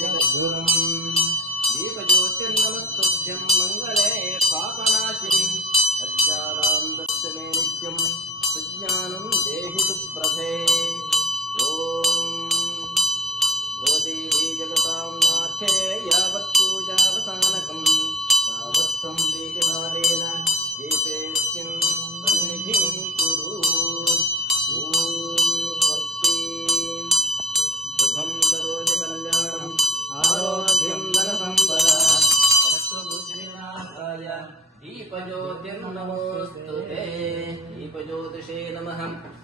जगद्गुरुं दीपज्योतिर्नमस्तुभ्यं मङ्गले पापनाशिं अज्ञानां दत्तमे नित्यं सज्ञानं देहि सुप्रभे दीपज्योतिर्नमोऽस्तु ते दीपज्योतिषे नमः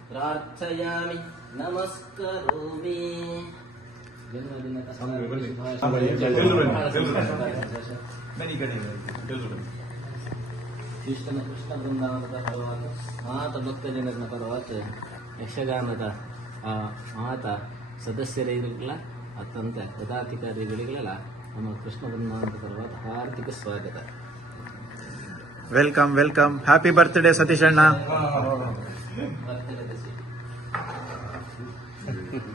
ಪ್ರಾರ್ಥಯಾಮಿ. नमस्करोमि ಕೃಷ್ಣನ ಕೃಷ್ಣ ಬೃಂದಾವನದ ಪರವಾಗಿ ಮಾತ ಭಕ್ತ ಭಕ್ತಜನರನ್ನ ಪರವಾಗಿ ಯಕ್ಷಗಾನದ ಆ ಮಾತ ಸದಸ್ಯರಿಗಳಿಗೆಲ್ಲ ಅತ್ಯಂತ ಪದಾಧಿಕಾರಿಗಳಿಗೆಲ್ಲ ನಮ್ಮ ಕೃಷ್ಣ ಬೃಂದಾವನದ ಪರವಾಗಿ ಹಾರ್ದಿಕ ಸ್ವಾಗತ. Welcome welcome happy birthday Satish ಅಣ್ಣ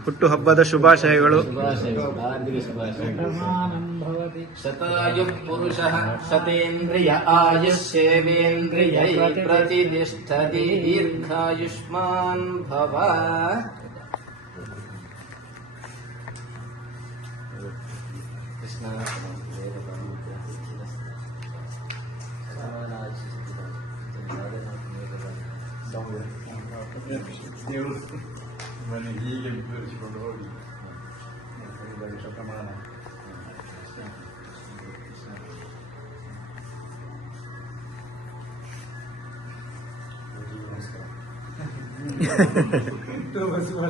ಹುಟ್ಟು ಹಬ್ಬದ ಶುಭಾಶಯಗಳು. ಶತಾಯು ಪುರುಷ ಶತೇಂದ್ರಿಯ ದೀರ್ಘಾಯುಷ್ಮಾನ್ ಭವ. Krishna somewhere. Deus, mano, Henrique, Deus, Ronaldo. Vai deixar pra lá. Então, você vai